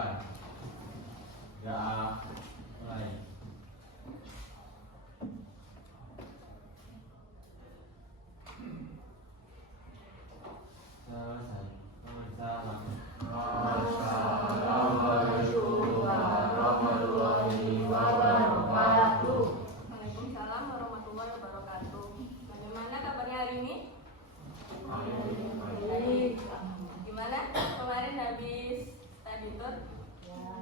silakan. Ya, mulai. Selesai. Salam. Assalamualaikum warahmatullahi wabarakatuh. Waalaikumsalam warahmatullahi wabarakatuh. Bagaimana kabarnya hari ini? Baik. Gimana? Kemarin habis study tour?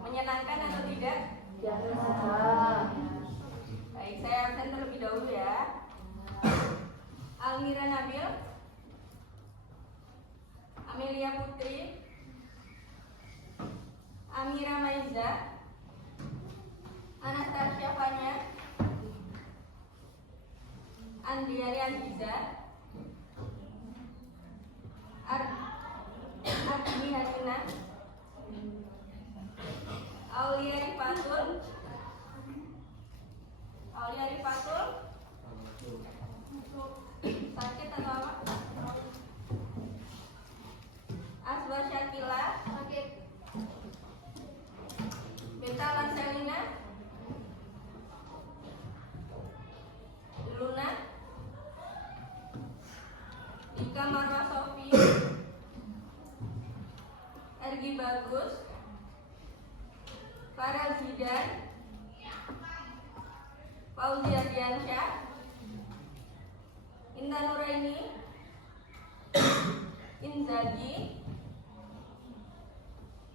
Menyenangkan atau tidak? Biasa. Baik, saya absen terlebih dahulu ya. Almira Nabil, Amelia Putri, Amira Maiza, Anastasia Fanya, Andriani Aziza, Ardini Hasina, Aulia Rifatul, sakit atau apa? Asbar Syakila, sakit. Beta Lanselina, Luna, Dika Marwa Sofi, Ergi Bagus, Farah Zidan, Fauzia Diansyah, Intan Nuraini, Inzagi,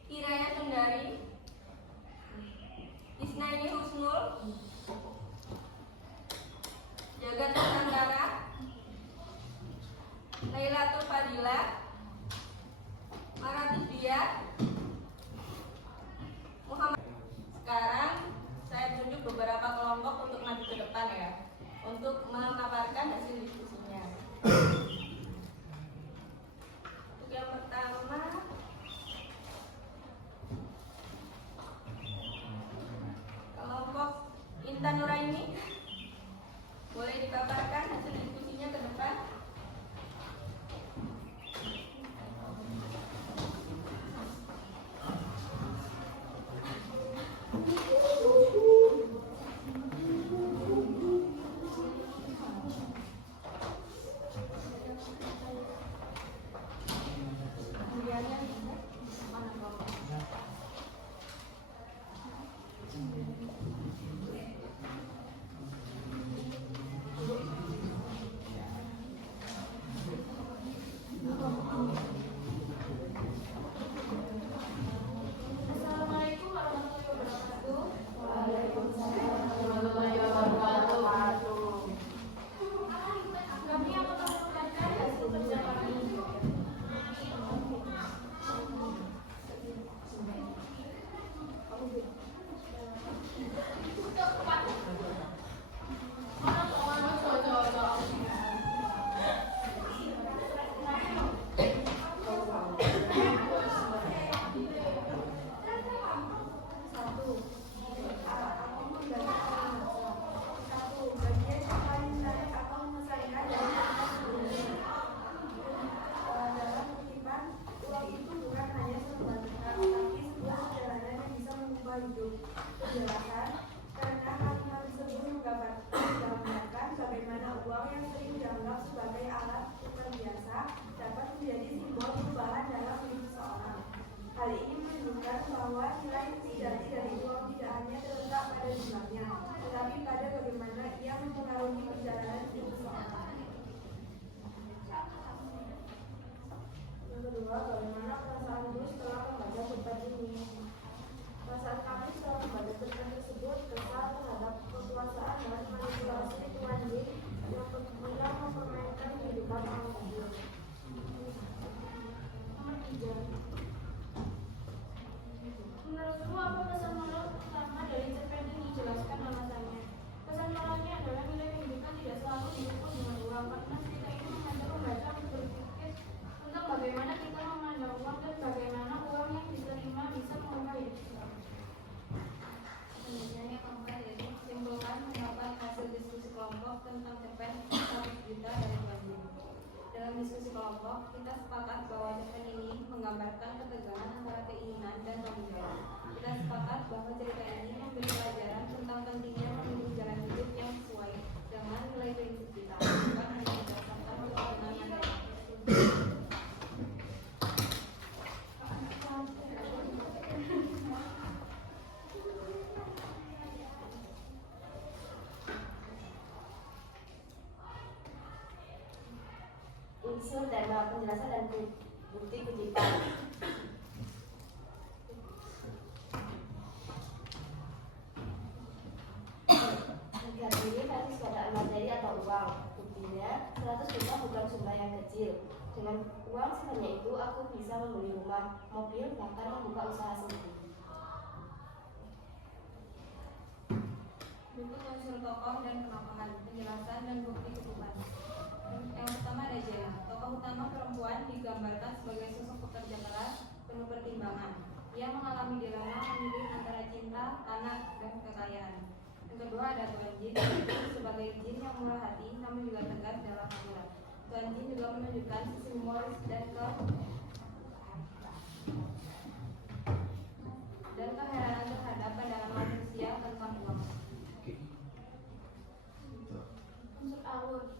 Kiraya Sundari, Isnaini Husnul, Jagat Nusantara, Lailatul Fadila, Maratus Dia, Muhammad. Sekarang saya tunjuk beberapa kelompok untuk maju ke depan ya, untuk memaparkan hasil diskusinya. Untuk yang pertama, kelompok Intan Nuraini, boleh dipaparkan hasil diskusinya ke depan. Assalamualaikum warahmatullahi wabarakatuh. Waalaikumsalam warahmatullahi wabarakatuh. Kami akan mengumumkan hasil kerja kami. Penjelasan karena kalimat tersebut menggambarkan bagaimana uang yang sering dianggap sebagai alat tukar biasa dapat menjadi simbol perubahan dalam hidup seseorang. Hal ini menunjukkan bahwa nilai sejati dari uang tidak hanya terletak pada jumlahnya, tetapi pada bagaimana ia mempengaruhi perjalanan hidup seseorang. Yang kedua, bagaimana perasaan guru setelah membaca debat ini? Perasaan kami setelah membaca cerpen tersebut kesal terhadap kekuasaan dan manipulasi Tuan Yin yang mempermainkan kehidupan orang kecil. Nomor 3. Menurutmu apa pesan moral utama dari cerpen ini? Jelaskan alasannya. Pesan moralnya adalah nilai kehidupan tidak selalu diukur dengan uang, karena cerita ini mengajak pembaca untuk berpikir tentang bagaimana kita memandang uang dan bagaimana uang yang diterima bisa mengubah hidup kita. Selanjutnya keempat yaitu simpulkan pendapat hasil diskusi kelompok tentang cerpen 100 juta dari Tuan Yin. Dalam diskusi kelompok, kita sepakat bahwa cerpen ini menggambarkan ketegangan antara keinginan dan tanggung jawab. unsur tema penjelasan dan bukti kutipan. Harga diri versus keadaan materi atau uang. Buktinya 100 juta bukan jumlah yang kecil. Dengan uang sebanyak itu aku bisa membeli rumah, mobil, bahkan membuka usaha sendiri. Berikut unsur tokoh dan penampakan, penjelasan dan bukti kutipan. Yang pertama ada Jaya. Tokoh utama perempuan digambarkan sebagai sosok pekerja keras, penuh pertimbangan. Ia mengalami dilema memilih antara cinta, anak, dan kekayaan. Yang kedua ada Tuan Jin, sebagai jin yang murah hati namun juga tegas dalam aturan. Tuan Jin juga menunjukkan sisi humoris dan keheranan terhadap pandangan manusia tentang uang. Unsur alur,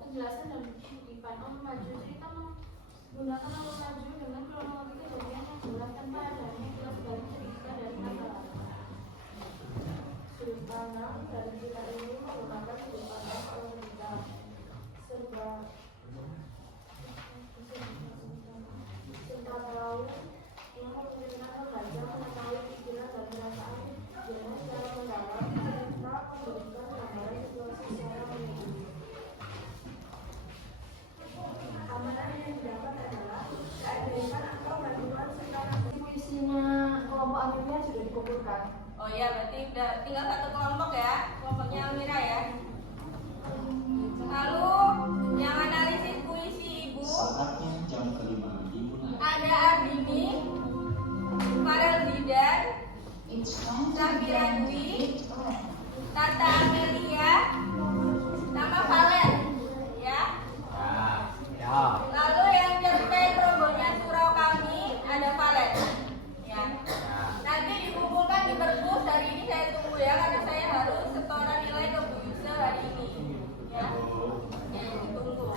penjelasan dan bukti kutipan. Alur maju, cerita menggunakan alur maju dengan kronologi kejadian yang jelas tanpa adanya kilas balik cerita dari kata lain. Sudut pandang dari cerita ini menggunakan sudut pandang alur cerita. Serba tahu yang memungkinkan membaca mengetahui pikiran dan perasaan dengan secara mendalam serta memberikan gambaran situasi secara menyeluruh. Amanah yang didapat adalah keajaiban atau bantuan serta Puisinya kelompok Amira sudah dikumpulkan. Oh iya, berarti udah tinggal satu kelompok ya, kelompoknya Amira ya. Lalu yang analisis puisi ibu Saatnya jam kelima dimulai. ada Ardini, Farel Zidan, Safira Dwi, Tata Amelia, sama Valen ya. Ya. Lalu yang cerpen robohnya surau kami ada Valen ya. Nanti dikumpulkan di perpus, hari ini saya tunggu ya karena saya harus setoran nilai ke Bu Yuse hari ini ya. Ya ditunggu.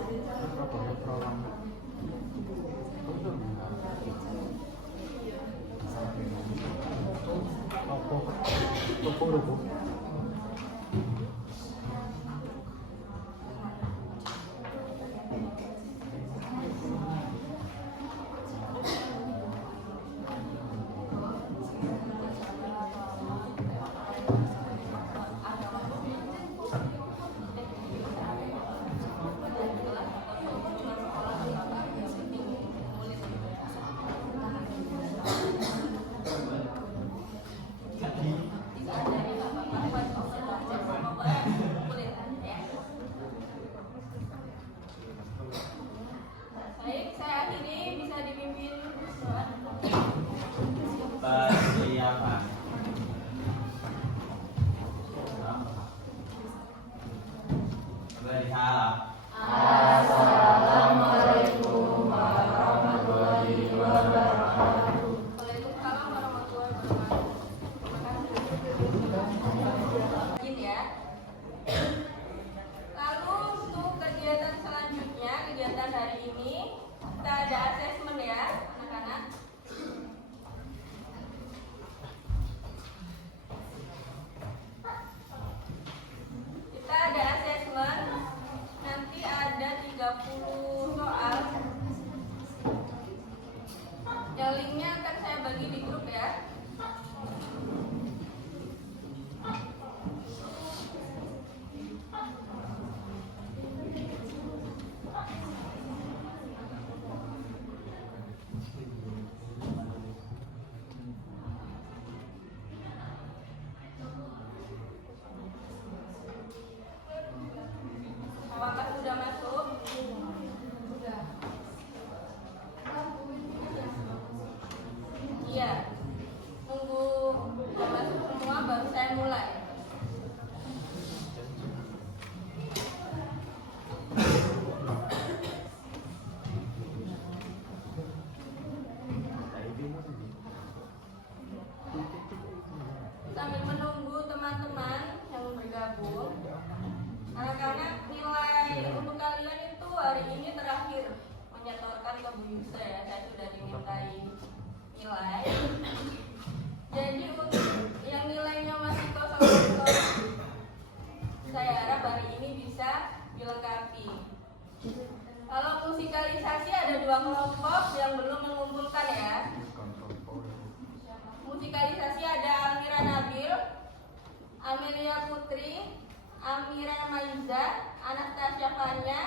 Amira Maiza, Anastasia Fania,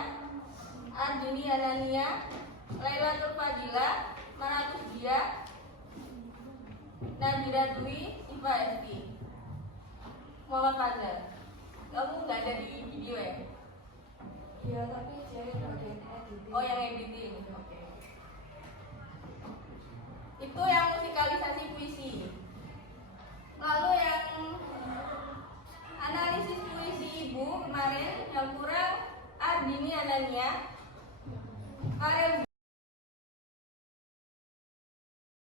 Ardini Anania, Lailatul Fadila, Maratus Dia, Nadira Dwi, Iva Esti. Muhammad Fazal. Kamu nggak ada di video ya? Iya, tapi cewek bagian editing. Oh, yang editing. Oke. Itu yang musikalisasi puisi. Lalu yang analisis puisi ibu kemarin yang kurang Ardini Anania, Karel